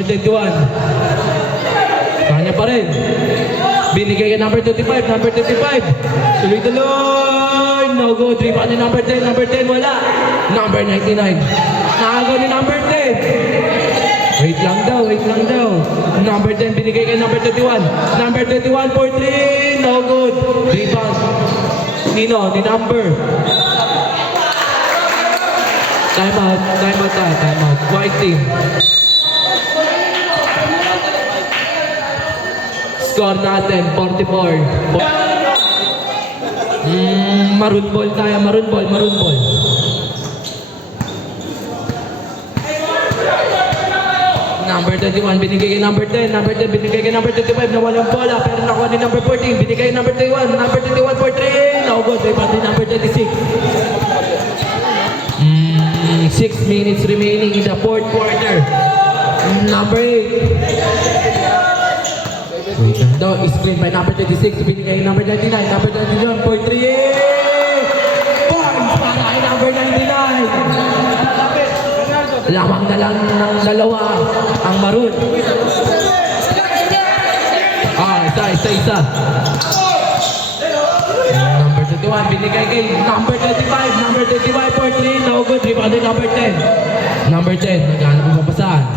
Number 21. Kanya pa rin. Binigay ka number 25. Number 25. Tuloy-tuloy. No good. Rebound ni number 10. Number 10 wala. Number 99. Nakagaw ni number 10. Wait lang daw. Number 10 binigay kay number 31. Number 31 for 3. No good. Rebound. Nino, ni number. Time out. White team. Score natin, 44. Maroon ball tayo, maroon ball. Number 21, binigay kay number 10. Number 10, binigay kay number 25 na walang bola. Pero nakuha ni number 14. Binigay kay number 21. Number 21 for 3. No good. Rebound ni number 26. 6 minutes remaining in the fourth quarter. Number 8. Wait lang daw. Screen by number 26. Binigay kay number 99. Number 99 for 3. Points para kay number 99. Lamang na lang ng dalawa ang maroon. Isa. Number 21, binigay kay number 35. Number 35 for 3. No good. Rebound ni number 10. Number 10, naghanap ang papasahan.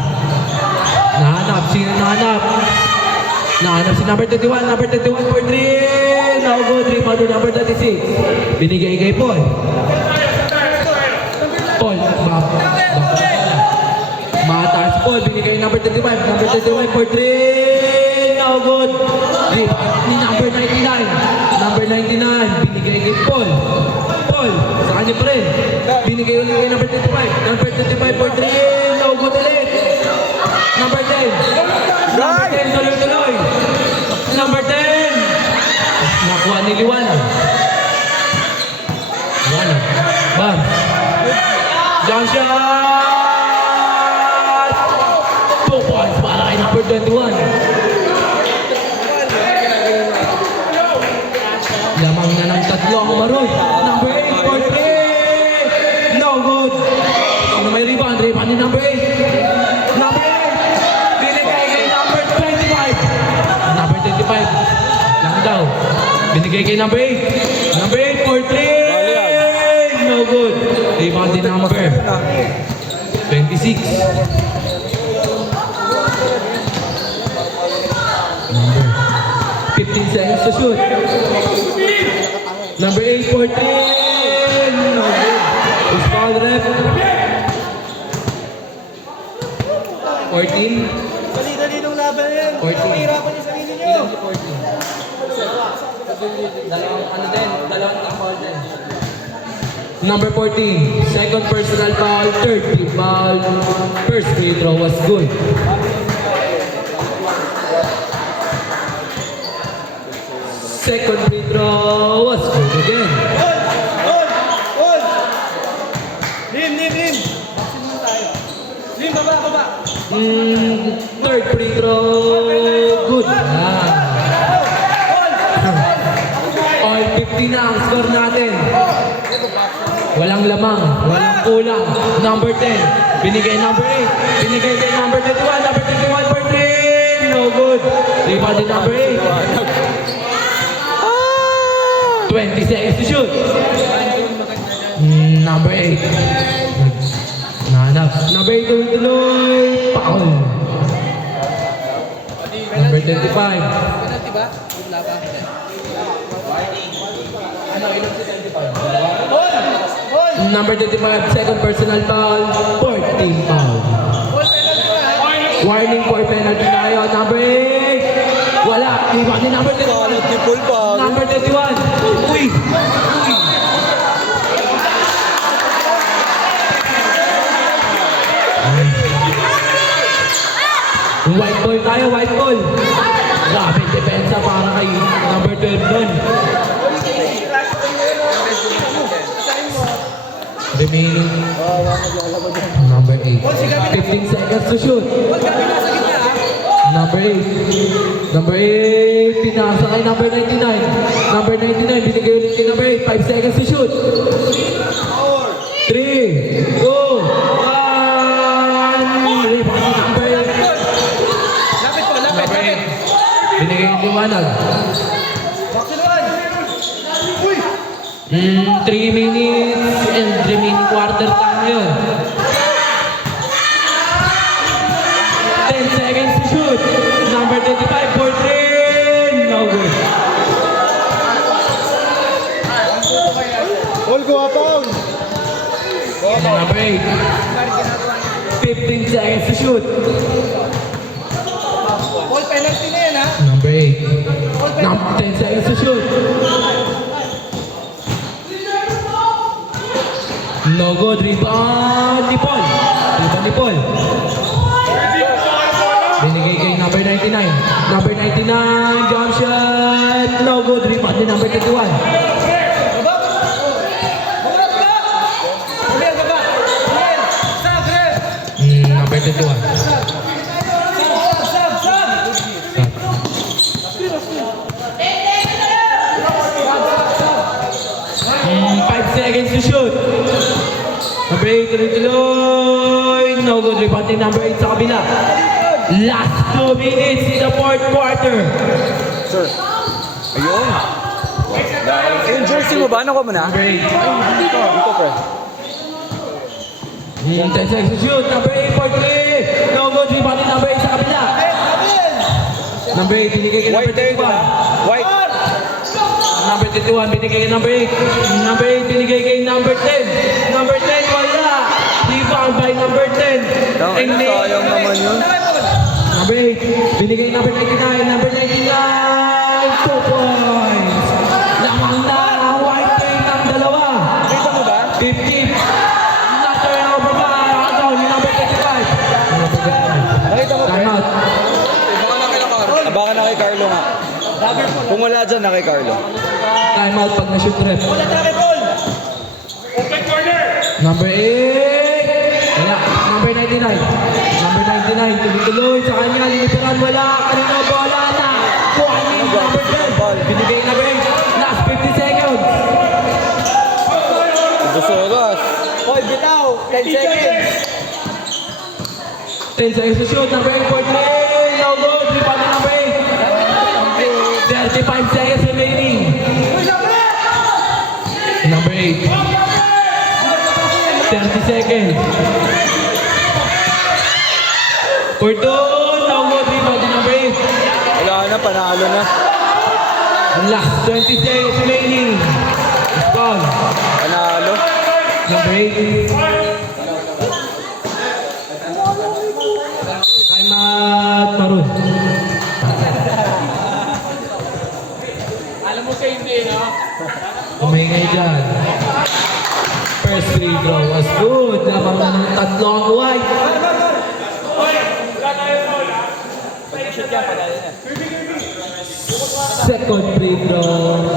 Nahanap. Sino nahanap? Nahanap si number 31. Number 31 for 3. No good. Rebound ni number 36. Binigay kay Paul. Mataas Paul, binigay number 35. Number 35 for 3. No good. Ni number 99. Number 99, binigay kay Paul. Sa kanya pa rin. Binigay ulit kay number 35. Number 35 for 3. No good ulit. Number 10. Number 10, tuloy-tuloy. Number 10. Nakuha ni Liwanag. Bam. Jump shot! 2 points para kay number 21. Lamang na ng tatlo ang maroon. Number 8 for 3. No good. Sino may rebound? Rebound ni number 8. Number 8. Binigay kay number 25. Number 25. Lang daw. Binigay kay number 8. Number 8 for 3. No good. Rebound din number 26. Number 15 seconds to shoot. Number 8 for 3. No good. It's foul ref. 14. Dali nung laban yan. 14. Pahirapan niyo sarili niyo. 14. Dalawang foul din. Number 14, second personal foul, third team foul. First free throw was good. Second free throw was good again. Hold! Lim! Baksin mo tayo. Lim, baba! Third free throw, good. All 50 na ang score natin. Walang lamang, walang kulang. Number 10, binigay number 8. Binigay kay number 21. Number 21 for 3. No good. Rebound din number 8. 20 seconds to shoot. Number 8. Nahanap. Number 8 tuloy. Foul. Number 35. Penalty ba? Wala ba? Ano, ilang si 25? Number 25, second personal foul, fourth team foul. Warning for penalty tayo. Number 8. Wala. Rebound ni number 31. Number 31. Uy. White ball tayo, white ball. Grabe depensa para kay number 12 doon. Remaining number 8. 15 seconds to shoot. Number 8. Number 8. Pinasa kay number 99. Number 99. Binigay ulit kay number 8. 5 seconds to shoot. 3, 2, 1. Rebound number 8. Liwanag. Boxing 1. Uy! 3 minutes and remaining quarter time ngayon. 10 seconds to shoot. Number 25 for 3. No good. All go up on. Number 8. 15 seconds to shoot. All penalty na yan ha. Number 8. Number 10 seconds to shoot. No good. Rebound ni Paul. Rebound ni Paul. Binigay kay number 99. Number 99. Jump shot. No good. Rebound ni number 21. Baba! Baba ka! Ulihan baba! Ulihan! Sab! Ref! Number 21. Sab! 5 seconds to shoot. Number 8, tuloy-tuloy. No good. Rebound ni number 8 sa kabila. Last 2 minutes in the fourth quarter. Sir. Ayun. Yung jersey mo ba? Ano ko muna? Number 8. Dito, pre. 10 seconds to shoot. Number 8 for 3. No good. Rebound ni number 8 sa kabila. Number 8, binigay kay number White there, 21. diba? White. Number 21, binigay kay number 8. Number 8, binigay kay number 10. Number 10, wala. Rebound by number 10. Tangin na, sayang naman yun. Number 8, binigay number 99. Number 99, 2 points. Lamang na, white paint ang dalawa. Kita mo ba? 50. Another over by Agaw ni number 35. Nakita mo, pre? Time out. Baka na kay Carlo nga. Kung wala dyan, na kay Carlo. Time out pag na-shoot ref. Wala tayo kay Paul! Number 8. Wala. Number 99. Number 99. Tuloy-tuloy sa kanya. Limipiran. Wala. Kanina bola na. Kuha ni number 10. Binigay number 8. Last 50 seconds. Busoras. Hoy, bitaw! 10 seconds! 10 seconds to shoot. Number 8 for 3. No good. Rebound ni number 8. 35 seconds remaining. Number 8. 30 seconds. For 2. No good. Rebound ni number 8. Wala na, panalo na. Last 20 seconds remaining. Strong. Panalo. Number 8. Time out, Maroon. Alam mo siya hindi, no? Umingay dyan. First free throw was good. Lamang na ng tatlong white. Second free throw.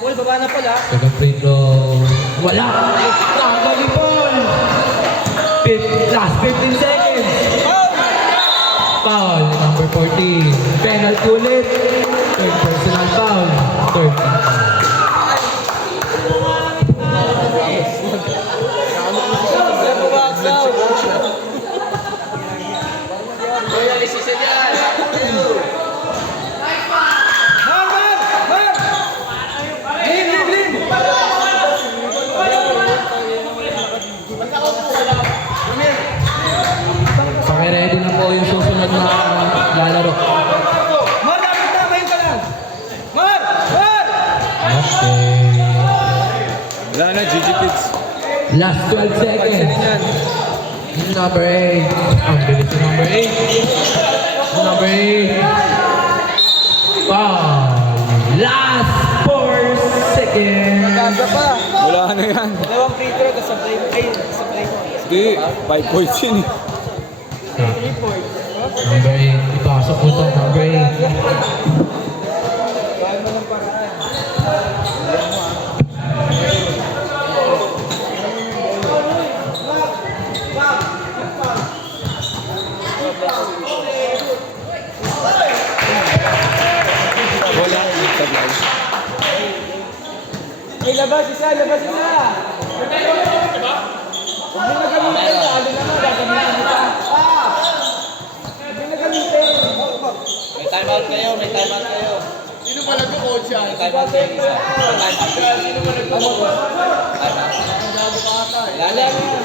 Paul, baba na Paul ha? Second free throw. Wala. Tagal Paul. Last 15 seconds. Foul. Number 14. Penalty ulit. Third personal foul. Third foul. Mar! Mar! Lim! Lim! Lim! Pakiready na po yung susunod na lalaro. Mar, dapat na! Ngayon ka lang! Mar! Mar! Okay. Wala na, GG Kids. Last 12 seconds. Number 8. Ang bilis ni number 8. Number 8. Foul. Last 4 seconds. Ganda pa! Wala na yan. Dalawang free throw, tapos sa play. Ay, sa play. Hindi, 5 points yun eh. Number 8. Ipasok mo ito. Number 8. Wala. Taglay. Ay, labas isa! Labas isa! Huwag mo na gamitin. Ano naman, gagamitin kita. Huwag mo na gamitin. Sino ba nag-coach yan? Sino ba nag-coach? Sino ba nag-coach? Gago ka ata eh.